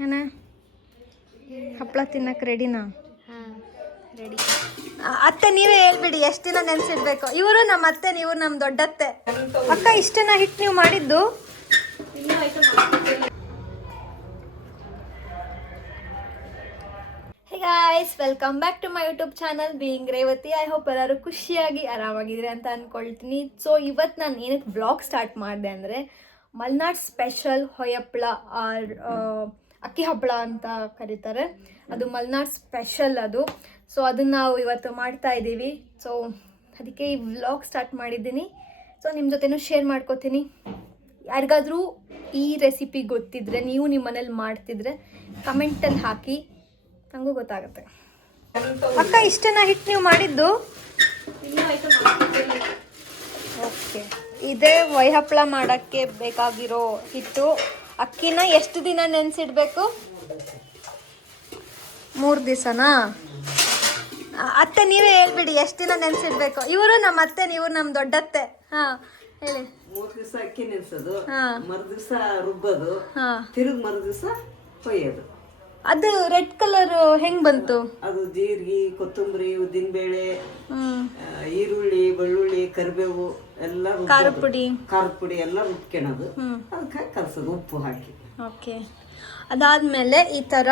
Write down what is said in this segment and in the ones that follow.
ಏನ ಹಪ್ಪಳ ತಿನ್ನಕ್ಕೆ ರೆಡಿನಾ? ರೆಡಿ. ಅತ್ತೆ ನೀವೇ ಹೇಳ್ಬಿಡಿ ಎಷ್ಟು ದಿನ ನೆನ್ಸಿಡ್ಬೇಕು. ಇವರು ನಮ್ಮ ಅತ್ತೆ, ನೀವು ನಮ್ಮ ದೊಡ್ಡತ್ತೆ. ಅಕ್ಕ ಇಷ್ಟನ ಹಿಟ್ಟು ನೀವು ಮಾಡಿದ್ದು? Hey guys, welcome back to my YouTube channel being Revathi. I hope ಎಲ್ಲರೂ ಖುಷಿಯಾಗಿ ಆರಾಮಾಗಿದ್ದೀರಿ ಅಂತ ಅಂದ್ಕೊಳ್ತೀನಿ. ಸೊ ಇವತ್ತು ನಾನು ಏನಕ್ಕೆ ಬ್ಲಾಗ್ ಸ್ಟಾರ್ಟ್ ಮಾಡಿದೆ ಅಂದರೆ, ಮಲ್ನಾಡ್ ಸ್ಪೆಷಲ್ ಹೊಯ್ಯಪ್ಪಳ ಆರ್ ಅಕ್ಕಿ ಹಪ್ಪಳ ಅಂತ ಕರೀತಾರೆ. ಅದು ಮಲ್ನಾಡ್ ಸ್ಪೆಷಲ್ ಅದು. ಸೊ ಅದನ್ನು ನಾವು ಇವತ್ತು ಮಾಡ್ತಾ ಇದ್ದೀವಿ. ಸೊ ಅದಕ್ಕೆ ಈ ವ್ಲಾಗ್ ಸ್ಟಾರ್ಟ್ ಮಾಡಿದ್ದೀನಿ. ಸೊ ನಿಮ್ಮ ಜೊತೆನೂ ಶೇರ್ ಮಾಡ್ಕೋತೀನಿ. ಯಾರಿಗಾದರೂ ಈ ರೆಸಿಪಿ ಗೊತ್ತಿದ್ರೆ, ನೀವು ನಿಮ್ಮ ಮನೇಲಿ ಮಾಡ್ತಿದ್ರೆ ಕಮೆಂಟಲ್ಲಿ ಹಾಕಿ, ನನಗೂ ಗೊತ್ತಾಗುತ್ತೆ. ಅಕ್ಕ ಇಷ್ಟನ ಹಿಟ್ಟು ನೀವು ಮಾಡಿದ್ದು? ಓಕೆ, ಇದೇ ಹೊಯ್ ಹಪ್ಪಳ ಮಾಡೋಕ್ಕೆ ಬೇಕಾಗಿರೋ ಹಿಟ್ಟು. ಅಕ್ಕಿನ ಎಷ್ಟು ದಿನ ನೆನೆಸಿಡ್ಬೇಕು? 3 ದಿವಸನಾ? ಅತ್ತೆ ನೀವೇ ಹೇಳ್ಬಿಡಿ ಎಷ್ಟು ದಿನ ನೆನೆಸಿಡ್ಬೇಕು. ಇವರು ನಮ್ಮ ಅತ್ತೆ, ನೀವು ನಮ್ಮ ದೊಡ್ಡತ್ತೆ. ಹಾಂ ಹೇಳಿ. 3 ದಿವಸ ಅಕ್ಕಿ ನೆನೆಸೋದು, ಮರುದಿವಸ ರುಬ್ಬೋದು, ತಿರುಗಿ ಮರುದಿವಸ ಕೊಯ್ಯೋದು. ಅದು ರೆಡ್ ಕಲರ್ ಹೆಂಗ್ ಬಂತು? ಅದು ಜೀರಿಗೆ, ಕೊತ್ತಂಬರಿ, ಉದ್ದಿನಬೇಳೆ, ಈರುಳ್ಳಿ, ಬೆಳ್ಳುಳ್ಳಿ, ಕರಿಬೇವು ಎಲ್ಲ ಖಾರದ ಪುಡಿ ಎಲ್ಲ ರುಬ್ಕೊಳೋದು. ಅದಕ್ಕೆ ಕಲಸೋದು ಉಪ್ಪು ಹಾಕಿ. ಓಕೆ, ಅದಾದಮೇಲೆ ಈ ಥರ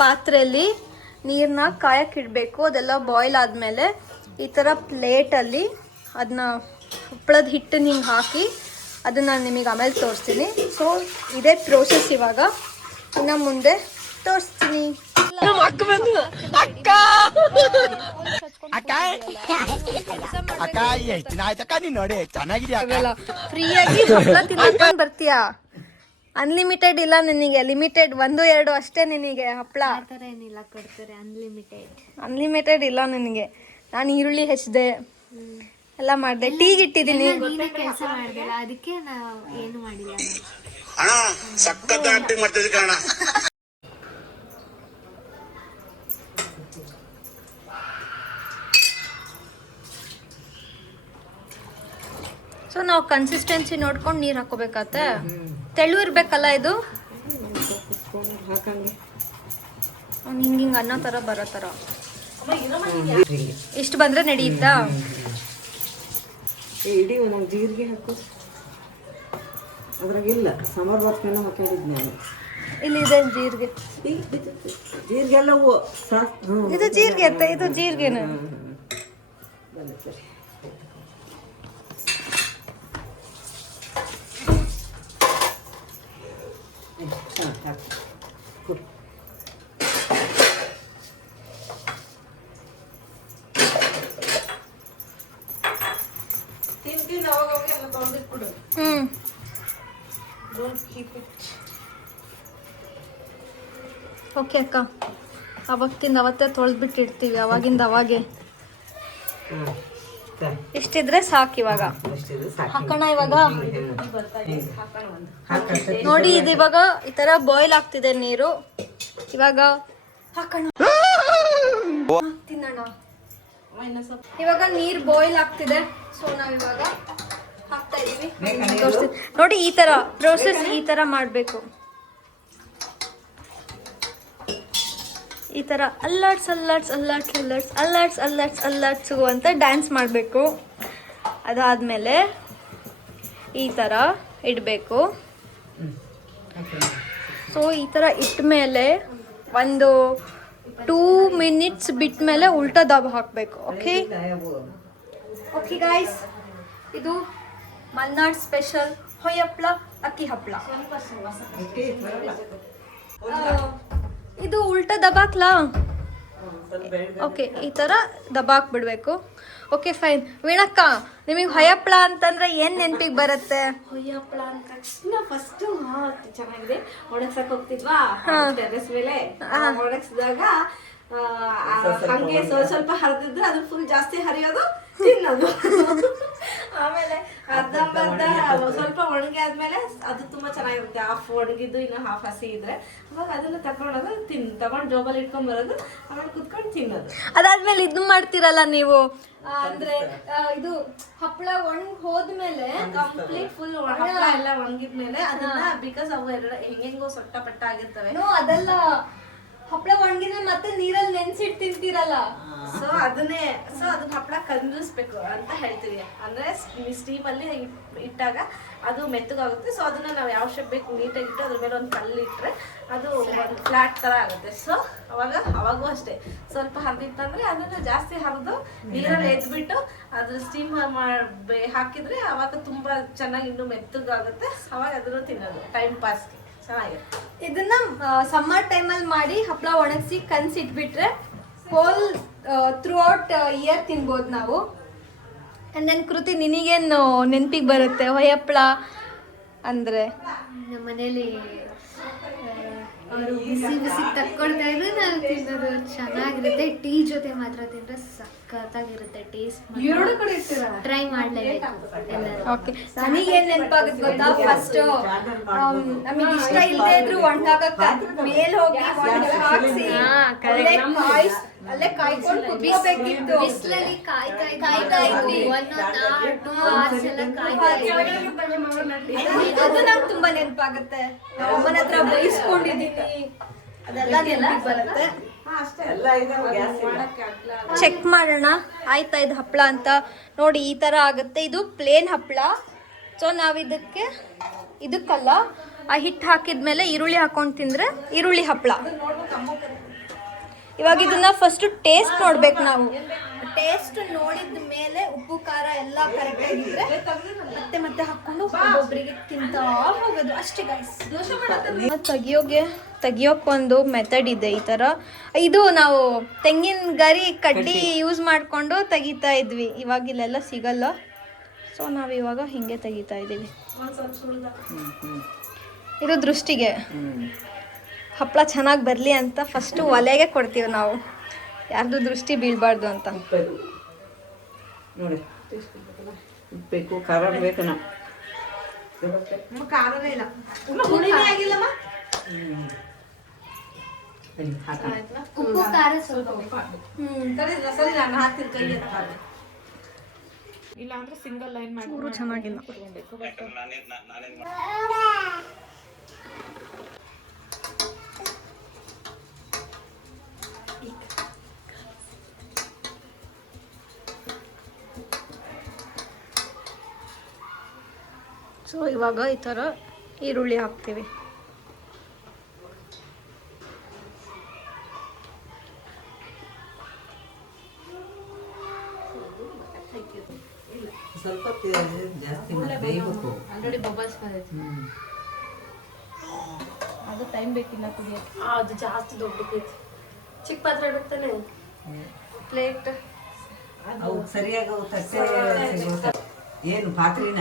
ಪಾತ್ರೆಯಲ್ಲಿ ನೀರನ್ನ ಕಾಯಕ್ಕಿಡಬೇಕು. ಅದೆಲ್ಲ ಬಾಯ್ಲ್ ಆದಮೇಲೆ ಈ ಥರ ಪ್ಲೇಟಲ್ಲಿ ಅದನ್ನ ಹಪ್ಪಳದ ಹಿಟ್ಟನ್ನು ಹಿಂಗೆ ಹಾಕಿ ಅದನ್ನು ನಾನು ನಿಮಗೆ ಆಮೇಲೆ ತೋರಿಸ್ತೀನಿ. ಸೊ ಇದೇ ಪ್ರೋಸೆಸ್. ಇವಾಗ ಇನ್ನು ಮುಂದೆ ತೋರಿಸ್ತೀನಿ. ಫ್ರೀಯಾಗಿ ಹಪ್ಪಳ ತಿನ್ಕೊಂಡು ಬರ್ತೀಯಾ? ಅನ್ಲಿಮಿಟೆಡ್ ಇಲ್ಲ ನಿನಗೆ, ಲಿಮಿಟೆಡ್ 1-2 ಅಷ್ಟೇ ನಿನಗೆ ಹಪ್ಪಳ. ಏನಿಲ್ಲ, ಕೊಡ್ತಾರೆ ಅನ್ಲಿಮಿಟೆಡ್ ಇಲ್ಲ ನಿನಗೆ. ನಾನು ಈರುಳ್ಳಿ ಹೆಚ್ಚಿದೆ, ಎಲ್ಲ ಮಾಡಿದೆ, ಟೀಗೆ ಇಟ್ಟಿದ್ದೀನಿ. ಕೆಲಸ ಮಾಡಿದೆ, ಅದಕ್ಕೆ ನಾವು ಏನು ಮಾಡಿಲ್ಲ. ಅಣ್ಣ ಸಖತ್ ಆಕ್ಟಿಂಗ್ ಮಾಡ್ತಿದ್ದೆ ಕಣ. ಸೊ ನಾವು ಕನ್ಸಿಸ್ಟೆನ್ಸಿ ನೋಡ್ಕೊಂಡು ನೀರು ಹಾಕೋಬೇಕಾಗತ್ತೆ. ತೆಳು ಇರ್ಬೇಕಲ್ಲ ಇದು? ಹಿಂಗೆ ಅನ್ನೋ ಥರ ಬರೋ ಥರ ಇಷ್ಟು ಬಂದರೆ ನಡೆಯುತ್ತಾ? ಇಡೀ ನಾವು ಜೀರಿಗೆ ಹಾಕು. ಅದ್ರಾಗಿಲ್ಲ ಸಮರ್ ಬಾಸ್ಮೇಲೆ ಹಾಕೊಂಡಿದ್ ನಾನು. ಇಲ್ಲಿದೆ ಜೀರಿಗೆ. ಜೀರಿಗೆ ಎಲ್ಲ ಇದು ಜೀರಿಗೆ ಅಂತ, ಇದು ಜೀರಿಗೆನ? ಓಕೆ ಅಕ್ಕ, ಅವತ್ತಿಂದ ಅವತ್ತೇ ತೊಳೆದ್ಬಿಟ್ಟು ಇಡ್ತೀವಿ, ಅವಾಗಿಂದ ಅವಾಗೆ. ಇಷ್ಟಿದ್ರೆ ಸಾಕು. ಇವಾಗ ಹಾಕೋಣ. ಇವಾಗ ನೋಡಿ, ಇದು ಇವಾಗ ಈ ತರ ಬಾಯ್ಲ್ ಆಗ್ತಿದೆ ನೀರು. ಇವಾಗ ಹಾಕೋಣ, ತಿನ್ನೋಣ. ಇವಾಗ ನೀರು ಬಾಯ್ಲ್ ಆಗ್ತಿದೆ. ಸೊ ನಾವ್ ಇವಾಗ ಹಾಕ್ತಾ ಇದೀವಿ. ನೋಡಿ, ಈ ತರ ಪ್ರೋಸೆಸ್ ಈ ತರ ಮಾಡಬೇಕು. ಈ ಥರ ಅಲ್ಲಾಡ್ಸು ಅಂತ ಡ್ಯಾನ್ಸ್ ಮಾಡಬೇಕು. ಅದಾದಮೇಲೆ ಈ ಥರ ಇಡಬೇಕು. ಸೊ ಈ ಥರ ಇಟ್ಟ ಮೇಲೆ ಒಂದು 2 ಮಿನಿಟ್ಸ್ ಬಿಟ್ಟ ಮೇಲೆ ಉಲ್ಟಾ ದಾಬ್ ಹಾಕಬೇಕು. ಓಕೆ ಗಾಯ್ಸ್, ಇದು ಮಲ್ನಾಡ್ ಸ್ಪೆಷಲ್ ಹೊಯ್ಯಪ್ಪಳ ಅಕ್ಕಿ ಹಪ್ಪಳ. ಇದು ಉಲ್ಟಾ ದಬಾಕ್ಲಾ? ಓಕೆ, ಈ ಥರ ದಬಾಕ್ಬಿಡ್ಬೇಕು. Okay fine. ವೀಣಕ್ಕ, ನಿಮಗೆ ಹೊಯ್ಯಪ್ಪಳ ಅಂತಂದ್ರೆ ಏನು ನೆನಪಿಗೆ ಬರುತ್ತೆ? ಹೊಯ್ಯಪ್ಪಳ ಅಂದ ತಕ್ಷಣ ಫಸ್ಟ್ ಚೆನ್ನಾಗಿದೆ, ಒಣಗ್ಸಕ್ ಹೋಗ್ತಿದ್ವಾ ಟೆರೆಸ್ ಮೇಲೆ. ಒಣಗ್ಸಿದಾಗ ಹಂಗೆ ಸ್ವಲ್ಪ ಹರಿದಿದ್ರೆ ಅದು ಫುಲ್ ಜಾಸ್ತಿ ಹರಿಯೋದು ತಿನ್ನೋದು. ಆಮೇಲೆ ಅರ್ಧಂಬರ್ಧ ಸ್ವಲ್ಪ ಒಣಗಿ ಆದ್ಮೇಲೆ ಅದು ತುಂಬಾ ಚೆನ್ನಾಗಿರುತ್ತೆ. ಹಾಫ್ ಒಣಗಿದ್ದು ಇನ್ನು ಹಾಫ್ ಹಸಿ ಇದ್ರೆ ಅವಾಗ ಅದನ್ನ ತಗೊಂಡೋದು ತಗೊಂಡು ಜೋಬಲ್ಲಿ ಇಟ್ಕೊಂಡ್ ಬರೋದು, ಆಮೇಲೆ ಕುತ್ಕೊಂಡು ತಿನ್ನೋದು. ಅದಾದ್ಮೇಲೆ ಇದು ಮಾಡ್ತಿರಲ್ಲ ನೀವು ಅಂದ್ರೆ ಇದು ಹಪ್ಪಳ ಒಣಗ್ ಹೋದ್ಮೇಲೆ ಕಂಪ್ಲೀಟ್ ಫುಲ್ ಹಪ್ಪಳ ಎಲ್ಲ ಒಣಗಿದ್ಮೇಲೆ ಅದನ್ನ ಬಿಕಾಸ್ ಅವು ಹೆಂಗೆಂಗೋ ಸೊಟ್ಟ ಪಟ್ಟ ಆಗಿರ್ತವೆ. ಅದೆಲ್ಲ ಹಪ್ಪಳ ಒಣಗಿದ್ರೆ ಮತ್ತೆ ನೀರಲ್ಲಿ ನೆನ್ಸಿಟ್ ತಿಂತೀರಲ್ಲ, ಸೊ ಅದನ್ನ ಹಪ್ಪಳ ಕಂದಿಸ್ಬೇಕು ಅಂತ ಹೇಳ್ತೀವಿ. ಅಂದ್ರೆ ಸ್ಟೀಮ್ ಅಲ್ಲಿ ಇಟ್ಟಾಗ ಅದು ಮೆತ್ತಗಾಗುತ್ತೆ. ಸೊ ಅದನ್ನ ನಾವು ಯಾವ ಶೇಪ್ ಬೇಕು ನೀಟಾಗಿ ಇಟ್ಟು ಅದ್ರ ಮೇಲೆ ಒಂದು ಕಲ್ಲು ಇಟ್ರೆ ಅದು ಒಂದು ಫ್ಲಾಟ್ ತರ ಆಗುತ್ತೆ. ಸೊ ಅವಾಗೂ ಅಷ್ಟೇ ಸ್ವಲ್ಪ ಹರಿದಿತ್ತಂದ್ರೆ ಅದನ್ನ ಜಾಸ್ತಿ ಹರಿದು ನೀರಲ್ಲಿ ಎದ್ಬಿಟ್ಟು ಅದ್ರ ಸ್ಟೀಮ್ ಹಾಕಿದ್ರೆ ಅವಾಗ ತುಂಬಾ ಚೆನ್ನಾಗಿ ಇನ್ನೂ ಮೆತ್ತಗಾಗುತ್ತೆ. ಅವಾಗ ಅದನ್ನು ತಿನ್ನೋದು ಟೈಮ್ ಪಾಸ್ಗೆ ಚೆನ್ನಾಗಿರುತ್ತೆ. ಇದನ್ನ ಸಮ್ಮರ್ ಟೈಮಲ್ಲಿ ಮಾಡಿ ಹಪ್ಪಳ ಒಣಗಿಸಿ ಕನ್ಸಿಟ್ಬಿಟ್ರೆ ಹೋಲ್ ಥ್ರೂ ಔಟ್ ಇಯರ್ ತಿನ್ಬೋದು ನಾವು. ಆ್ಯಂಡ್ ದೆನ್ ಕೃತಿ ನಿನಗೇನು ನೆನಪಿಗೆ ಬರುತ್ತೆ ಹೊಯ್ಯಪ್ಪಳ ಅಂದರೆ? ನಮ್ಮ ಮನೇಲಿ ಅವರು ಬಿಸಿ ಬಿಸಿ ತಕ್ಕೊಳ್ತಾ ಇದ್ರೆ ನಾವು ತಿನ್ನೋದು ಚೆನ್ನಾಗಿರುತ್ತೆ. ಟೀ ಜೊತೆ ಮಾತ್ರ ತಿಂದ್ರೆ ಸಖತ್ತಾಗಿರುತ್ತೆ ಟೇಸ್ಟ್. ಟ್ರೈ ಮಾಡ್ಲೇಬೇಕು ಎಲ್ಲರೂ. ಓಕೆ, ನನಗೇನು ನೆನಪಾಗುತ್ತೆ ಗೊತ್ತಾ? ಫಸ್ಟ್ ನಮಗೆ ಇಷ್ಟ ಇಲ್ಲದೆ ಇದ್ರು ಒಣಗಾಕ ಮೇಲೆ ಹೋಗಿ ಹಾಕ್ಸಿ ಅಲ್ಲೇ ಕಾಯ್ಕೊಂಡು ಕುತ್ಕೋಬೇಕಿತ್ತು. ಬಿಸಿಲಲ್ಲಿ ಕಾಯ್ತಾ ಇದ್ವಿ. 1 hour 2 hours ಎಲ್ಲ ಕಾಯ್ತಾ ಇದ್ವಿ. ಅದು ನಂಗೆ ತುಂಬಾ ನೆನಪಾಗುತ್ತೆ. ಅಮ್ಮನ ಹತ್ರ ಬೈಸ್ಕೊಂಡಿದ್ದೀನಿ, ಅದೆಲ್ಲ ನೆನಪಿಗೆ ಬರುತ್ತೆ. ಚೆಕ್ ಮಾಡೋಣ ಆಯ್ತಾ ಇದು ಹಪ್ಪಳ ಅಂತ. ನೋಡಿ ಈ ಥರ ಆಗುತ್ತೆ. ಇದು ಪ್ಲೇನ್ ಹಪ್ಪಳ. ಸೊ ನಾವು ಇದಕ್ಕಲ್ಲ ಆ ಹಿಟ್ಟು ಹಾಕಿದ್ಮೇಲೆ ಈರುಳ್ಳಿ ಹಾಕೊಂಡು ತಿಂದರೆ ಈರುಳ್ಳಿ ಹಪ್ಪಳ. ಇವಾಗ ಇದನ್ನ ಫಸ್ಟ್ ಟೇಸ್ಟ್ ನೋಡ್ಬೇಕು ನಾವು. ಟೇಸ್ಟ್ ನೋಡಿದ ಮೇಲೆ ಉಪ್ಪು ಖಾರ ಎಲ್ಲ ಕರೆಕ್ಟ್ ಆಗಿದ್ರೆ ಮತ್ತೆ ಹಾಕೊಂಡು ಒಬ್ಬೊಬ್ಬರಿಗೆ ತಿಂತಾ ಹೋಗೋದು ಅಷ್ಟೇ ಗೈಸ್. ತೆಗಿಯೋಕೆ ಒಂದು ಮೆಥಡ್ ಇದೆ ಈ ಥರ. ಇದು ನಾವು ತೆಂಗಿನ ಗರಿ ಕಡ್ಡಿ ಯೂಸ್ ಮಾಡಿಕೊಂಡು ತೆಗಿತಾ ಇದ್ವಿ. ಇವಾಗ ಇಲ್ಲೆಲ್ಲ ಸಿಗಲ್ಲ. ಸೊ ನಾವು ಇವಾಗ ಹಿಂಗೆ ತೆಗಿತಾ ಇದ್ದೀವಿ. ಇದು ದೃಷ್ಟಿಗೆ ಹಪ್ಪಳ ಚೆನ್ನಾಗಿ ಬರಲಿ ಅಂತ ಫಸ್ಟು ಒಲೆಗೆ ಕೊಡ್ತೀವಿ ನಾವು, ಯಾರ್ದು ದೃಷ್ಟಿ ಬೀಳಬಾರ್ದು ಅಂತ. ನೋಡಿ ಬೇಕು, ಖಾರ ಬೇಕು. ಖಾರನೇ ಇಲ್ಲ, ಆಗಿಲ್ಲಮ್ಮ. ಉಪ್ಪು ಖಾರ ಸ್ವಲ್ಪ ಸರಿ, ನಾನು ಹಾಕ್ತೀನಿ ಕೈ ಇಲ್ಲ ಅಂದ್ರೆ ಸಿಂಗಲ್ ಲೈನ್ ಚೂರು ಚೆನ್ನಾಗಿಲ್ಲ. ಸೊ ಇವಾಗ ಈ ಥರ ಈರುಳ್ಳಿ ಹಾಕ್ತೀವಿ. ಸ್ವಲ್ಪ ಜಾಸ್ತಿ ಬೇಯಬೇಕು. ಆಲ್ರೆಡಿ ಬಬಲ್ಸ್ ಬಂದೈತೆ. ಅದು ಟೈಮ್ ಬೇಕಿಲ್ಲ ಕುಡಿಯೋಕ್ಕೆ. ಅದು ಜಾಸ್ತಿ ದೊಡ್ಡದೈತಿ. ಚಿಕ್ಕ ಪಾತ್ರೆ ಇಡುತ್ತಾನೆ ಪ್ಲೇಟ್. ಅವು ಸರಿಯಾಗಿ ಅವು ತಟ್ಟೆ ಏನು ಪಾತ್ರಿನ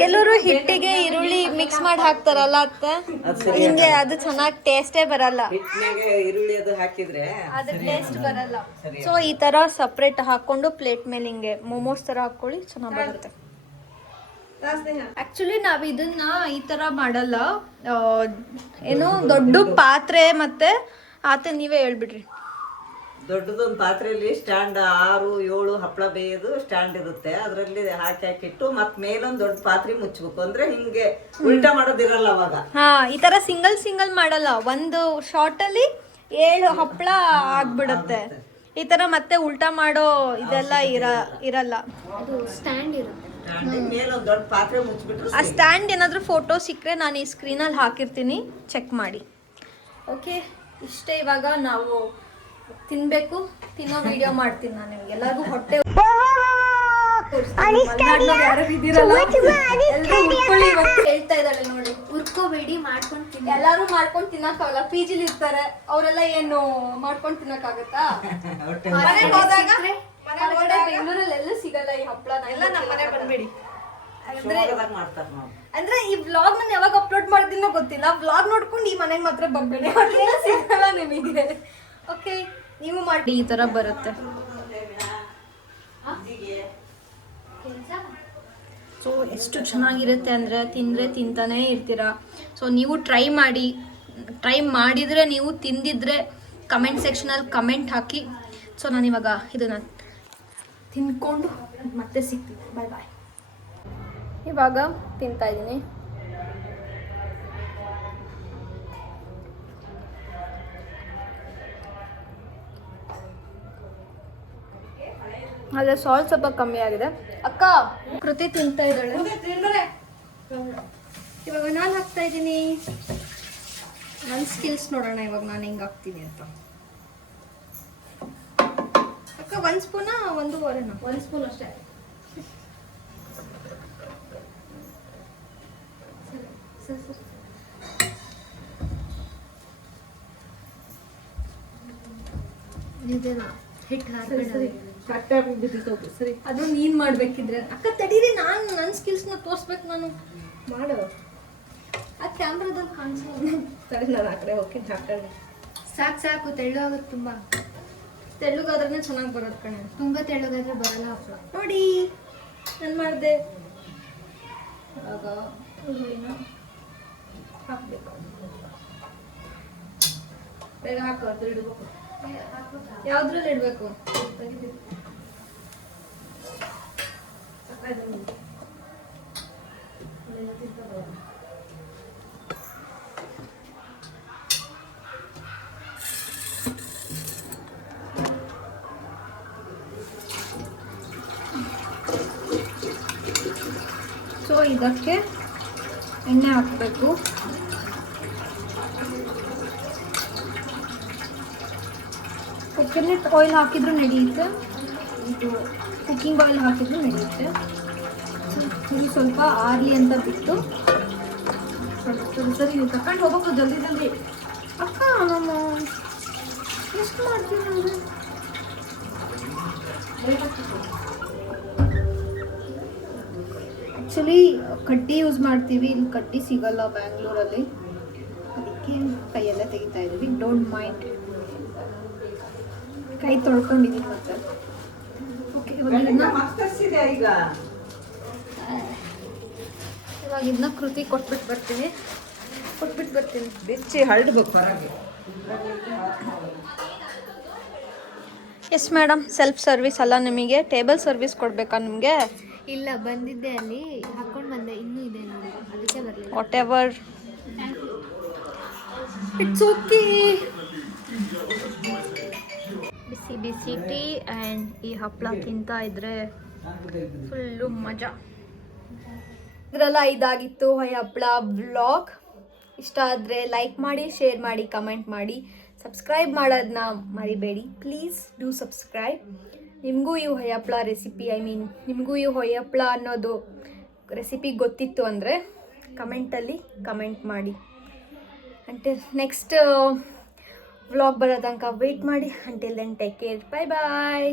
ಕೆಲವರು ಹಿಟ್ಟಿಗೆ ಈರುಳ್ಳಿ ಮಿಕ್ಸ್ ಮಾಡಿ ಹಾಕ್ತಾರಲ್ಲ ಅತ್ತ, ಹಿಂಗೆ ಅದು ಚೆನ್ನಾಗಿ ಟೇಸ್ಟೇ ಬರಲ್ಲ. ಹಿಟ್ಟಿನಾಗೆ ಈರುಳ್ಳಿ ಅದು ಹಾಕಿದ್ರೆ ಅದ್ರ ಟೇಸ್ಟ್ ಬರಲ್ಲ. ಸೊ ಈ ತರ ಸಪ್ರೇಟ್ ಹಾಕೊಂಡು ಪ್ಲೇಟ್ ಮೇಲೆ ಹಿಂಗೆ ಮೋಮೋಸ್ ತರ ಹಾಕೊಳ್ಳಿ, ಚೆನ್ನಾಗಿ ಬರುತ್ತೆ. ಆಕ್ಚುಲಿ ನಾವ್ ಇದನ್ನ ಈ ತರ ಮಾಡಲ್ಲ. ಏನು ದೊಡ್ಡ ಪಾತ್ರೆ ಮತ್ತೆ ಆತ ನೀವೇ ಹೇಳ್ಬಿಡ್ರಿ. ದೊಡ್ಡದೊಂದು ಪಾತ್ರೆಯಲ್ಲಿ ಸ್ಟ್ಯಾಂಡ್ 6-7 ಹಪ್ಪಳ ಬೇಯೋದು ಸ್ಟ್ಯಾಂಡ್ ಇರುತ್ತೆ. ಅದರಲ್ಲಿ ಹಾಕಿಟ್ಟು ಮತ್ ಮೇಲೊಂದು ದೊಡ್ಡ ಪಾತ್ರೆ ಮುಚ್ಚಬೇಕು. ಅಂದ್ರೆ ಹಿಂಗೆ ಉಲ್ಟಾ ಮಾಡೋದಿರಲ್ಲ ಅವಾಗ. ಹಾ, ಈ ತರ ಸಿಂಗಲ್ ಮಾಡಲ್ಲ. ಒಂದು ಶಾರ್ಟ್ ಅಲ್ಲಿ 7 ಹಪ್ಪಳ ಆಗ್ಬಿಡುತ್ತೆ. ಈ ತರ ಮತ್ತೆ ಉಲ್ಟಾ ಮಾಡೋ ಇದೆಲ್ಲ ಇರಲ್ಲ. ಅದು ಸ್ಟ್ಯಾಂಡ್ ಇರುತ್ತೆ. ಮೇಲೊಂದು ದೊಡ್ಡ ಪಾತ್ರೆ ಮುಚ್ಚಿಬಿಟ್ರೆ ಆ ಸ್ಟ್ಯಾಂಡ್ ಏನಾದರೂ ಫೋಟೋ ಸಿಕ್ಕರೆ ನಾನು ಈ ಸ್ಕ್ರೀನಲ್ಲಿ ಹಾಕಿರ್ತೀನಿ, ಚೆಕ್ ಮಾಡಿ. ಓಕೆ, ಇಷ್ಟೇ. ಇವಾಗ ನಾವು ತಿನ್ನೋ ವಿಡಿಯೋ ಮಾಡ್ತೀನಿ ನಾನು ನಿಮ್ಗೆ. ಎಲ್ಲರಿಗೂ ಹೊಟ್ಟೆ ಹೇಳ್ತಾ ಇದ್ದಾಳೆ ನೋಡಿ, ಉರ್ಕೋಬೇಡಿ, ಮಾಡ್ಕೊಂಡು ತಿನ್ನಿ. ಎಲ್ಲಾರು ಮಾಡ್ಕೊಂಡು ತಿನ್ನಕ್ಕಾಗಲ್ಲ. PG ಲಿ ಇರ್ತಾರೆ ಅವರೆಲ್ಲ, ಏನು ಮಾಡ್ಕೊಂಡು ತಿನ್ನಕ್ಕಾಗತ್ತಾ? ಮನೆಗೆ ಹೋದಾಗ ಬೆಂಗಳೂರಲ್ಲಿ ಎಲ್ಲ ಸಿಗಲ್ಲ ಈ ಹಪ್ಪಳ. ಎಲ್ಲ ನಮ್ಮ ಮನೆ ಬಂದ್ಬಿಡಿ. ಅಂದ್ರೆ ಈ ವ್ಲಾಗ್ ನಾನು ಯಾವಾಗ ಅಪ್ಲೋಡ್ ಮಾಡ್ತೀನೋ ಗೊತ್ತಿಲ್ಲ. ವ್ಲಾಗ್ ನೋಡ್ಕೊಂಡು ಈ ಮನೆಗೆ ಮಾತ್ರ ಬರ್ಬೇಡಿ, ಸಿಗಲ್ಲ ನಿಮಗೆ. ಓಕೆ, ನೀವು ಮಾಡಿ. ಈ ತರ ಬರುತ್ತೆ. ಸೊ ಎಷ್ಟು ಚೆನ್ನಾಗಿರುತ್ತೆ ಅಂದರೆ ತಿಂದರೆ ತಿಂತಾನೇ ಇರ್ತೀರಾ. ಸೊ ನೀವು ಟ್ರೈ ಮಾಡಿದರೆ, ನೀವು ತಿಂದಿದ್ರೆ ಕಮೆಂಟ್ ಸೆಕ್ಷನಲ್ಲಿ ಕಮೆಂಟ್ ಹಾಕಿ. ಸೊ ನಾನಿವಾಗ ಇದನ್ನು ತಿನ್ಕೊಂಡು ಮತ್ತೆ ಸಿಗ್ತೀನಿ. ಬಾಯ್ ಬಾಯ್. ಇವಾಗ ತಿಂತಾ ಇದ್ದೀನಿ. ಆದರೆ ಸಾಲ್ಟ್ ಸ್ವಲ್ಪ ಕಮ್ಮಿ ಆಗಿದೆ. ಅಕ್ಕ ಕೃತಿ ತಿಂತಾ ಇದ್ದಾಳೆ. ಇವಾಗ ನಾನು ಹಾಕ್ತಾ ಇದ್ದೀನಿ. ನನ್ನ ಸ್ಕಿಲ್ಸ್ ನೋಡೋಣ ಇವಾಗ ನಾನು ಹೆಂಗೆ ಹಾಕ್ತೀನಿ ಅಂತ. ಅಕ್ಕ 1 ಸ್ಪೂನ 1.5? 1 ಸ್ಪೂನ್ ಅಷ್ಟೇ. ಸರಿ. ಇದೆಲ್ಲ ಹಿಟ್ಟು ಸರಿ ಅದು ನೀನ್ ಮಾಡ್ಬೇಕಿದ್ರೆ. ಅಕ್ಕ ತಡೀರಿ, ನನ್ನ ಸ್ಕಿಲ್ಸ್ನ ತೋರಿಸ್ಬೇಕು ನಾನು. ಮಾಡು. ಆ ಕ್ಯಾಮ್ರಾದಲ್ಲಿ ಕಾಣಿಸಲ್ಲ. ಸರಿ, ನಾನು ಆ ಕಡೆ ಹೋಗ್ತೀನಿ. ಹಾಕೊಂಡು ಸಾಕು ತೆಳ್ಳಗಾಗುತ್ತೆ. ತುಂಬ ತೆಳ್ಳಗಾದ್ರೆ ಚೆನ್ನಾಗಿ ಬರೋದು ಕಣೆ. ತುಂಬ ತೆಳ್ಳಗಾದ್ರೆ ಬರಲ್ಲ ಹಪ್ಪಳ. ನೋಡಿ ನಾನು ಮಾಡಿದೆ. ಇವಾಗ ಹುಳಿನ ಹಾಕ್ಬೇಕು. ಬೇಗ ಹಾಕು, ಅದು ಇಡಬೇಕು. ಯಾವ್ದ್ರಲ್ಲಿ ಇಡಬೇಕು? ಸೊ ಇದಕ್ಕೆ ಎಣ್ಣೆ ಹಾಕಬೇಕು. ಕೊಕೊನಟ್ ಆಯಿಲ್ ಹಾಕಿದ್ರು ನಡೆಯುತ್ತೆ, ಇದು ಕುಕ್ಕಿಂಗ್ ಆಯಿಲ್ ಹಾಕಿದ್ರು ನಡೆಯುತ್ತೆ. ಇದು ಸ್ವಲ್ಪ ಆರ್ಲಿ ಅಂತ ಬಿಟ್ಟು ಸರಿ ನೀವು ತಕೊಂಡು ಹೋಗ್ಬೇಕು ಜಲ್ದಿ. ಅಕ್ಕ ನಮ್ಮ ಎಷ್ಟು ಮಾಡ್ತೀನಿ ಅಂದರೆ ಆ್ಯಕ್ಚುಲಿ ಕಡ್ಡಿ ಯೂಸ್ ಮಾಡ್ತೀವಿ. ಇಲ್ಲಿ ಕಡ್ಡಿ ಸಿಗಲ್ಲ ಬ್ಯಾಂಗ್ಳೂರಲ್ಲಿ, ಅದಕ್ಕೆ ಕೈಯಲ್ಲೇ ತೆಗಿತಾ ಇದ್ದೀವಿ. Don't mind. ಕೈ ತೊಳ್ಕೊಂಡಿದ್ದೀನಿ ಮತ್ತೆ. ಓಕೆ, ಇವಾಗ ಇದನ್ನ ಕೃತಿ ಕೊಟ್ಬಿಟ್ಟು ಬರ್ತೀನಿ. ಬೆಚ್ಚಿ ಹರಡ್ಬೇಕು ಹೊರಗೆ. ಎಸ್ ಮೇಡಮ್, ಸೆಲ್ಫ್ ಸರ್ವಿಸ್ ಅಲ್ಲ ನಿಮಗೆ? ಟೇಬಲ್ ಸರ್ವಿಸ್ ಕೊಡಬೇಕಾ ನಿಮಗೆ? ಇಲ್ಲ, ಬಂದಿದ್ದೆ ಅಲ್ಲಿ ಹಾಕೊಂಡು ಬಂದೆ. ಇನ್ನೂ ಇದೆ ನೋಡಿ, ಅದಕ್ಕೆ ಬರಲಿಲ್ಲ. Whatever, it's okay. ಬಿಸಿ ಬಿಸಿ ಟೀ ಆ್ಯಂಡ್ ಈ ಹಪ್ಪಳ ತಿಂತಾ ಇದ್ರೆ ಫುಲ್ಲು ಮಜಾ. ಇದರೆಲ್ಲ ಇದಾಗಿತ್ತು ಹಪ್ಪಳ ವ್ಲಾಗ್. ಇಷ್ಟ ಆದರೆ ಲೈಕ್ ಮಾಡಿ, ಶೇರ್ ಮಾಡಿ, ಕಮೆಂಟ್ ಮಾಡಿ, ಸಬ್ಸ್ಕ್ರೈಬ್ ಮಾಡೋದನ್ನ ಮರಿಬೇಡಿ. Please do subscribe. ನಿಮಗೂ ಈ ಹಪ್ಪಳ ರೆಸಿಪಿ, ನಿಮಗೂ ಈ ಹಪ್ಪಳ ಅನ್ನೋದು ರೆಸಿಪಿ ಗೊತ್ತಿತ್ತು ಅಂದರೆ ಕಮೆಂಟಲ್ಲಿ ಕಮೆಂಟ್ ಮಾಡಿ. ಅಂಟಿಲ್ ನೆಕ್ಸ್ಟ್ ವ್ಲಾಗ್ ಬರೋ ತನಕ ವೆಯ್ಟ್ ಮಾಡಿ. Until then take care. Bye ಬಾಯ್.